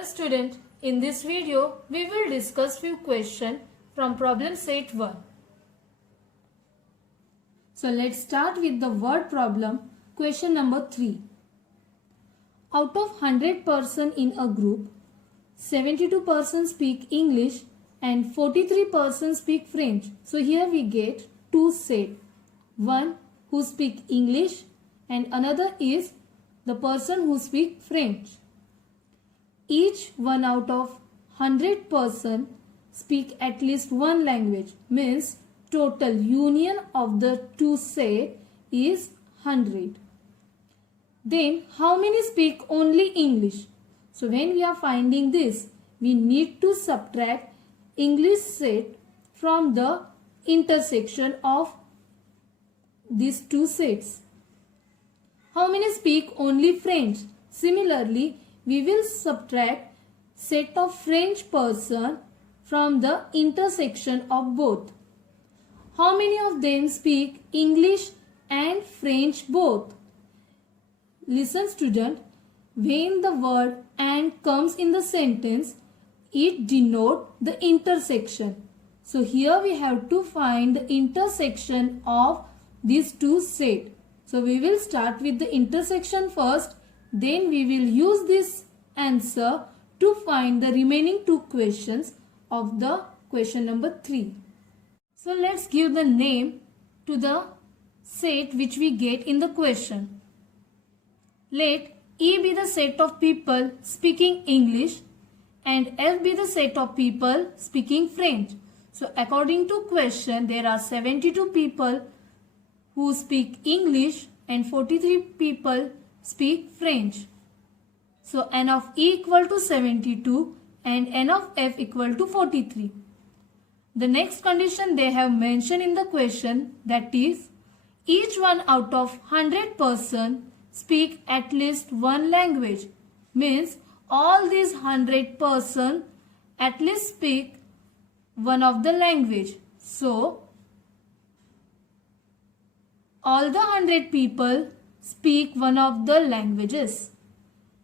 Hello student, in this video we will discuss few questions from problem set 1. So let's start with the word problem. Question number 3. Out of 100 persons in a group, 72 persons speak English and 43 persons speak French. So here we get two sets. One who speak English and another is the person who speak French. Each one out of 100 persons speak at least one language, means total union of the two sets is 100. Then how many speak only English? So when we are finding this, we need to subtract English set from the intersection of these two sets. How many speak only French? Similarly, we will subtract set of French person from the intersection of both. How many of them speak English and French both? Listen student, when the word and comes in the sentence, it denotes the intersection. So here we have to find the intersection of these two sets. So we will start with the intersection first. Then we will use this answer to find the remaining two questions of the question number 3. So let's give the name to the set which we get in the question. Let E be the set of people speaking English and F be the set of people speaking French. So according to question, there are 72 people who speak English and 43 people speak French. So n of E equal to 72 and n of F equal to 43. The next condition they have mentioned in the question, that is each one out of 100 persons speak at least one language, means all these 100 persons at least speak one of the language. So all the 100 people speak one of the languages.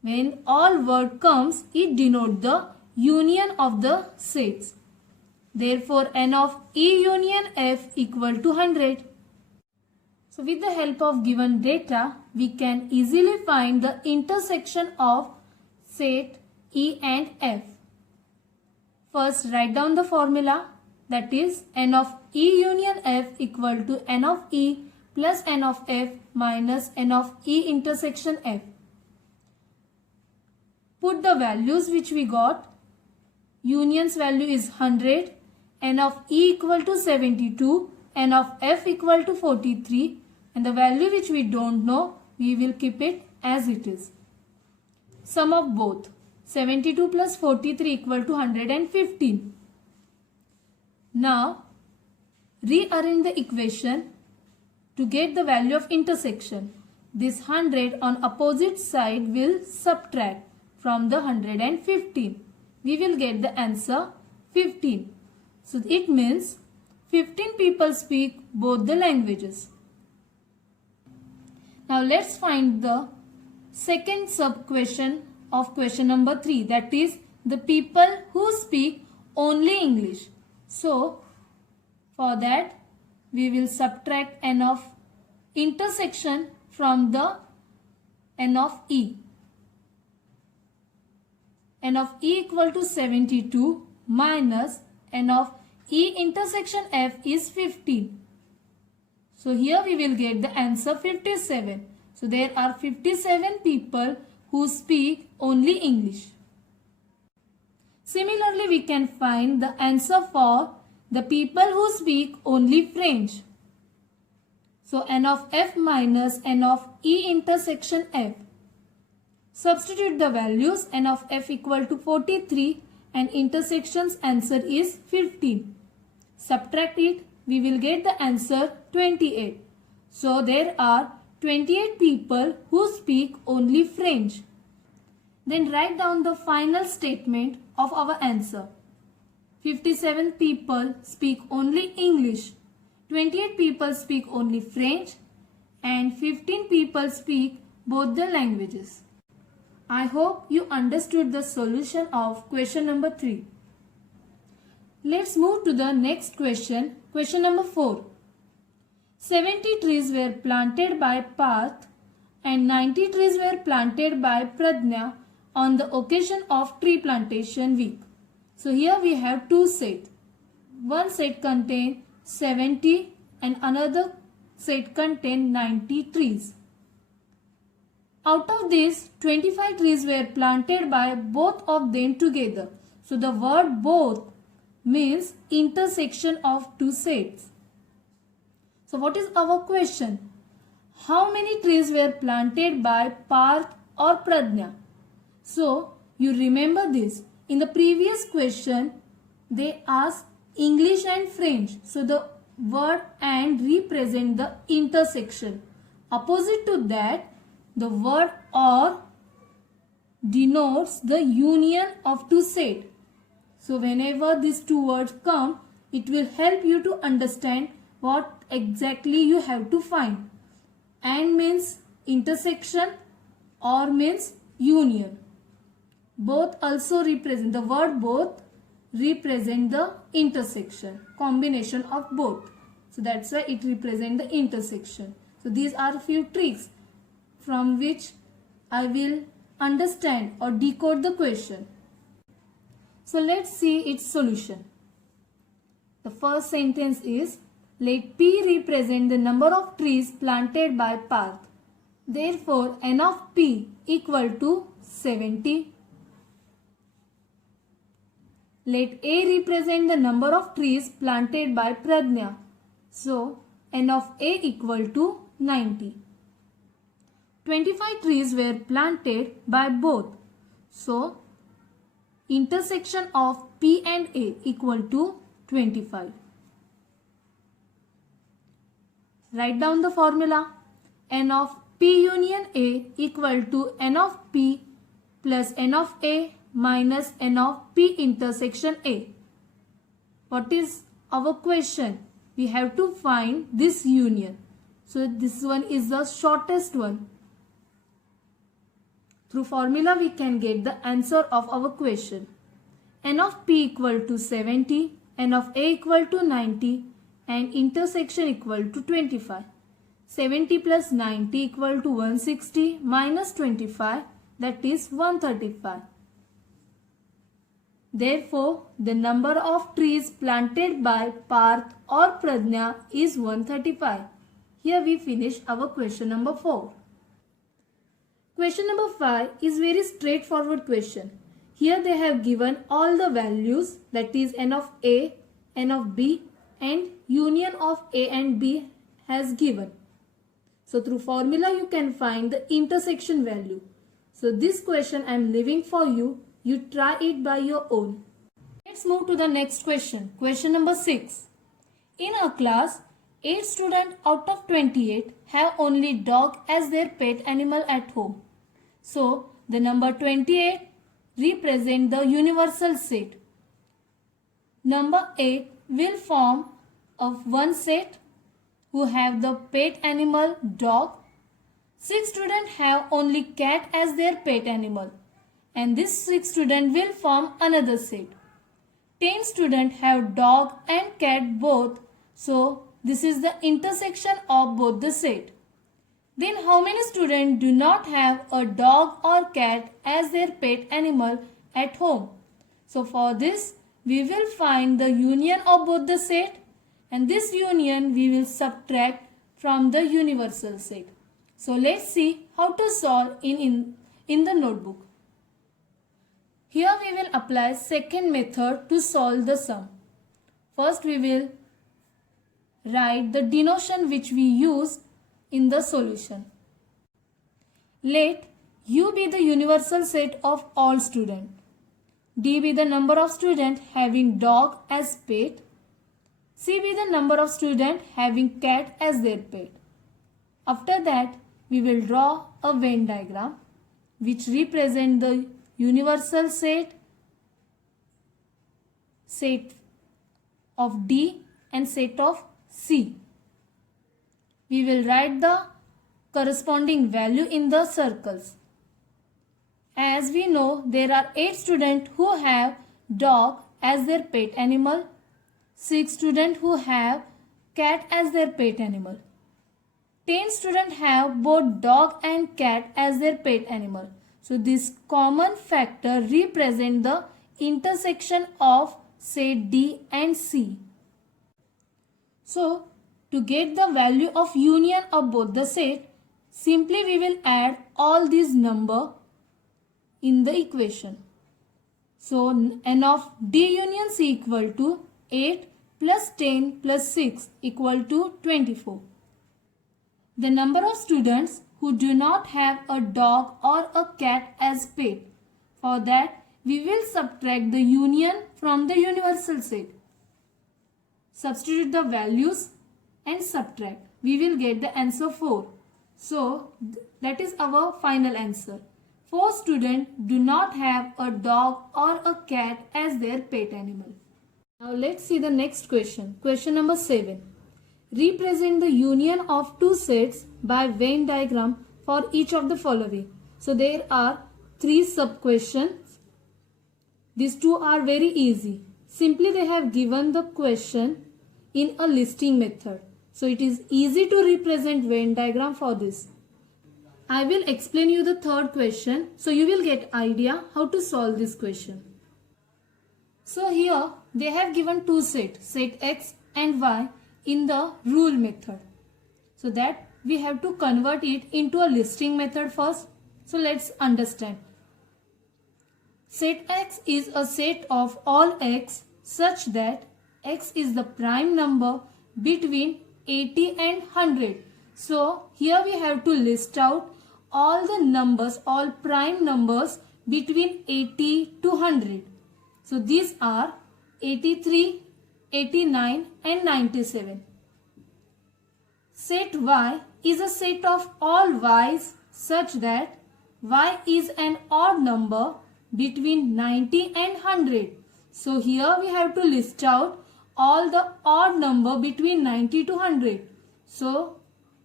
When all word comes, it denotes the union of the sets. Therefore, n of E union F equal to 100. So with the help of given data, we can easily find the intersection of set E and F. First, write down the formula, that is n of E union F equal to n of E plus n of F minus n of E intersection F. Put the values which we got. Union's value is 100, n of E equal to 72, n of F equal to 43, and the value which we don't know, we will keep it as it is. Sum of both, 72 plus 43 equal to 115. Now, rearrange the equation to get the value of intersection. This 100 on opposite side will subtract from the 115. We will get the answer 15. So it means 15 people speak both the languages. Now let's find the second sub question of question number 3, that is the people who speak only English. So for that we will subtract n of intersection from the n of E. N of E equal to 72 minus n of E intersection F is 15. So here we will get the answer 57. So there are 57 people who speak only English. Similarly, we can find the answer for the people who speak only French. So n of F minus n of E intersection F. Substitute the values, n of F equal to 43 and intersection's answer is 15. Subtract it, we will get the answer 28. So there are 28 people who speak only French. Then write down the final statement of our answer. 57 people speak only English, 28 people speak only French, and 15 people speak both the languages. I hope you understood the solution of question number 3. Let's move to the next question. Question number 4. 70 trees were planted by Parth and 90 trees were planted by Pradnya on the occasion of tree plantation week. So here we have two sets. One set contains 70 and another set contains 90 trees. Out of these, 25 trees were planted by both of them together. So the word both means intersection of two sets. So what is our question? How many trees were planted by Parth or Pradnya? So you remember this. In the previous question, they asked English and French. So the word and represent the intersection. Opposite to that, the word or denotes the union of two sets. So whenever these two words come, it will help you to understand what exactly you have to find. And means intersection, or means union. Both also represent, the word both represent the intersection, combination of both. So that's why it represents the intersection. So these are a few tricks from which I will understand or decode the question. So let's see its solution. The first sentence is, let P represent the number of trees planted by Parth. Therefore, N of P equal to 70. Let A represent the number of trees planted by Pradnya. So, N of A equal to 90. 25 trees were planted by both. So, intersection of P and A equal to 25. Write down the formula. N of P union A equal to N of P plus N of A minus N of P intersection A. What is our question? We have to find this union. So this one is the shortest one. Through formula we can get the answer of our question. N of P equal to 70, N of A equal to 90 and intersection equal to 25. 70 plus 90 equal to 160 minus 25, that is 135. Therefore, the number of trees planted by Parth or Pradnya is 135. Here we finish our question number 4. Question number 5 is very straightforward question. Here they have given all the values, that is N of A, N of B and union of A and B has given. So through formula you can find the intersection value. So this question I am leaving for you. You try it by your own. Let's move to the next question. Question number 6. In a class, 8 students out of 28 have only dog as their pet animal at home. So the number 28 represent the universal set. Number 8 will form of one set who have the pet animal dog. 6 students have only cat as their pet animal. And this 6 students will form another set. 10 students have dog and cat both. So this is the intersection of both the set. Then how many students do not have a dog or cat as their pet animal at home? So for this we will find the union of both the set, and this union we will subtract from the universal set. So let's see how to solve in the notebook. Here we will apply second method to solve the sum. First we will write the denotation which we use in the solution. Let U be the universal set of all students. D be the number of students having dog as pet. C be the number of students having cat as their pet. After that, we will draw a Venn diagram which represent the universal set of D and set of C. We will write the corresponding value in the circles. As we know, there are 8 students who have dog as their pet animal, 6 students who have cat as their pet animal. 10 students have both dog and cat as their pet animal. So this common factor represents the intersection of set D and C. So to get the value of union of both the set, simply we will add all these numbers in the equation. So n of D union C equal to 8 plus 10 plus 6 equal to 24. The number of students who do not have a dog or a cat as pet. For that, we will subtract the union from the universal set. Substitute the values and subtract. We will get the answer 4. So, that is our final answer. 4 students do not have a dog or a cat as their pet animal. Now, let's see the next question. Question number 7. Represent the union of two sets by Venn diagram for each of the following. So there are 3 sub questions. These 2 are very easy. Simply they have given the question in a listing method. So it is easy to represent Venn diagram for this. I will explain you the third question so you will get idea how to solve this question. So here they have given 2 sets, set X and Y, in the rule method. So that we have to convert it into a listing method first. So let's understand. Set X is a set of all X such that X is the prime number between 80 and 100. So here we have to list out all the numbers, all prime numbers between 80 to 100. So these are 83, 89 and 97. Set Y is a set of all Y's such that Y is an odd number between 90 and 100. So here we have to list out all the odd number between 90 to 100. So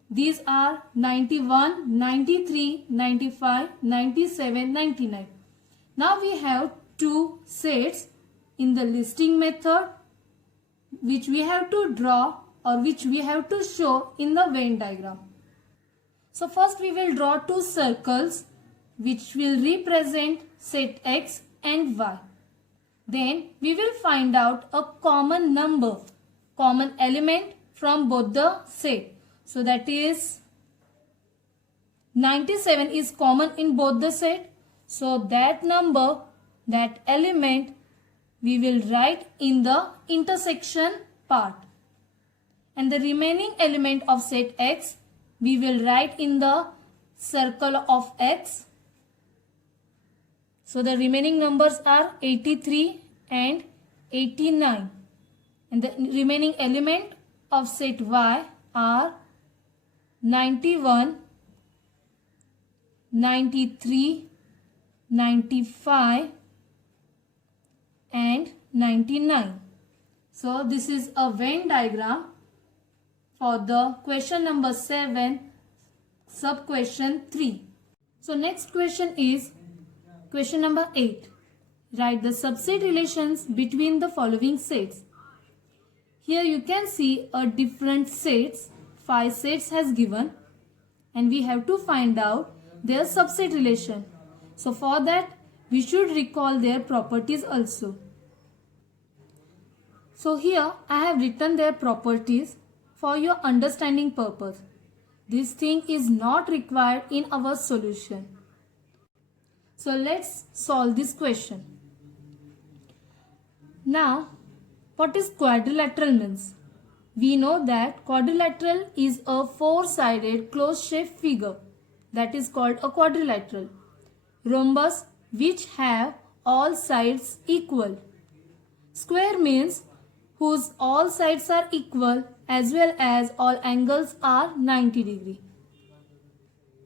these are 91, 93, 95, 97, 99. Now we have 2 sets in the listing method which we have to draw or which we have to show in the Venn diagram. So first we will draw 2 circles which will represent set X and Y. Then we will find out a common number, common element from both the set. So that is 97 is common in both the set. So that number, that element we will write in the intersection part. And the remaining element of set X we will write in the circle of X. So the remaining numbers are 83 and 89. And the remaining element of set Y are 91, 93, 95 and 99. So this is a Venn diagram for the question number 7, sub question 3. So next question is question number 8. Write the subset relations between the following sets. Here you can see a different sets, 5 sets has given, and we have to find out their subset relation. So for that we should recall their properties also. So here I have written their properties for your understanding purpose. This thing is not required in our solution. So let's solve this question. Now, what is quadrilateral means? We know that quadrilateral is a 4-sided closed-shaped figure that is called a quadrilateral. Rhombus which have all sides equal. Square means whose all sides are equal as well as all angles are 90 degree.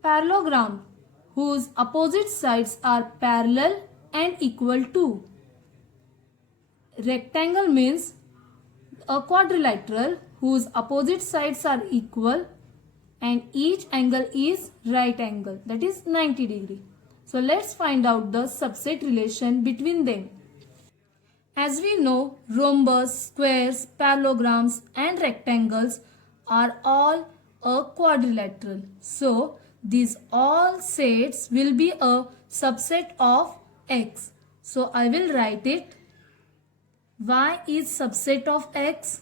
Parallelogram whose opposite sides are parallel and equal to. Rectangle means a quadrilateral whose opposite sides are equal and each angle is right angle, that is 90 degree. So let's find out the subset relation between them. As we know, rhombus, squares, parallelograms and rectangles are all a quadrilateral. So these all sets will be a subset of X. So I will write it. Y is subset of X.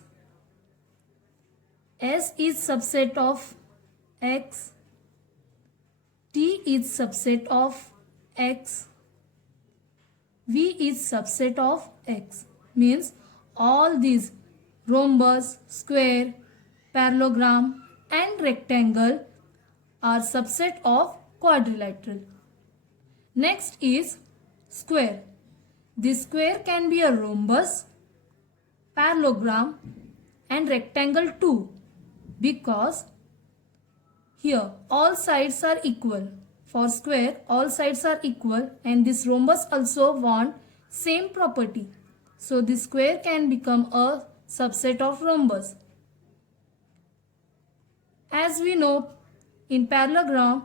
S is subset of X. T is subset of X. V is subset of X. Means all these rhombus, square, parallelogram and rectangle are subset of quadrilateral. Next is square. This square can be a rhombus, parallelogram and rectangle too, because here all sides are equal. For square all sides are equal and this rhombus also want same property. So this square can become a subset of rhombus. As we know, in parallelogram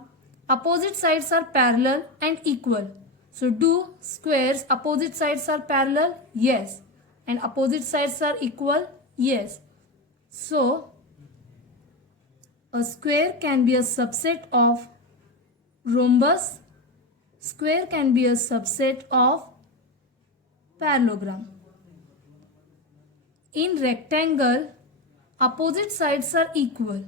opposite sides are parallel and equal. So do squares opposite sides are parallel? Yes. And opposite sides are equal? Yes. So a square can be a subset of rhombus. Square can be a subset of parallelogram. In rectangle, opposite sides are equal.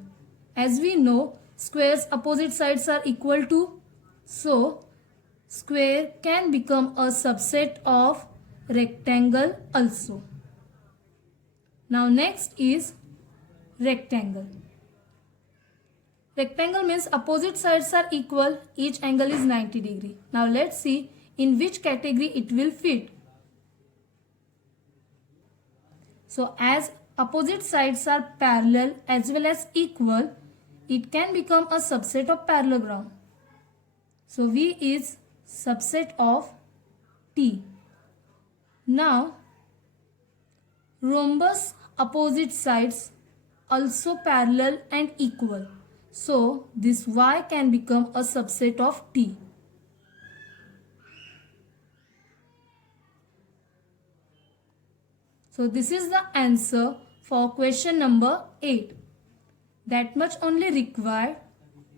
As we know, squares opposite sides are equal to. So square can become a subset of rectangle also. Now next is rectangle. Rectangle means opposite sides are equal, each angle is 90 degree. Now let's see in which category it will fit. So as opposite sides are parallel as well as equal, it can become a subset of parallelogram. So V is subset of T. Now rhombus opposite sides also parallel and equal. So this Y can become a subset of T. So this is the answer for question number 8. That much only required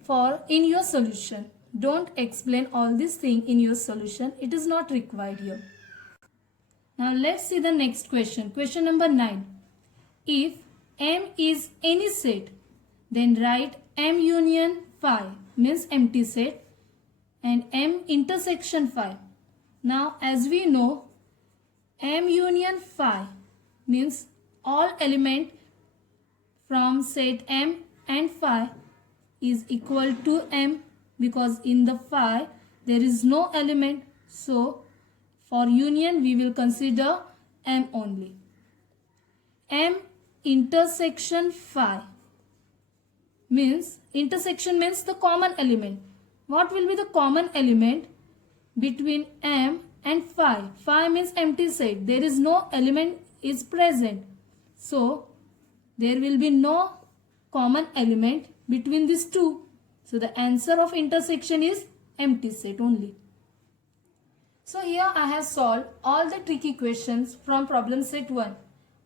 for in your solution. Don't explain all this thing in your solution. It is not required here. Now let's see the next question. Question number 9. If M is any set, then write M union phi means empty set and M intersection phi. Now as we know, M union phi means all element from set M and phi is equal to M, because in the phi there is no element. So for union we will consider M only. M intersection phi means, intersection means the common element. What will be the common element between M and phi? Phi means empty set. There is no element is present. So there will be no common element between these two. So the answer of intersection is empty set only. So here I have solved all the tricky questions from problem set 1.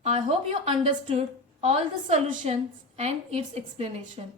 I hope you understood all the solutions and its explanation.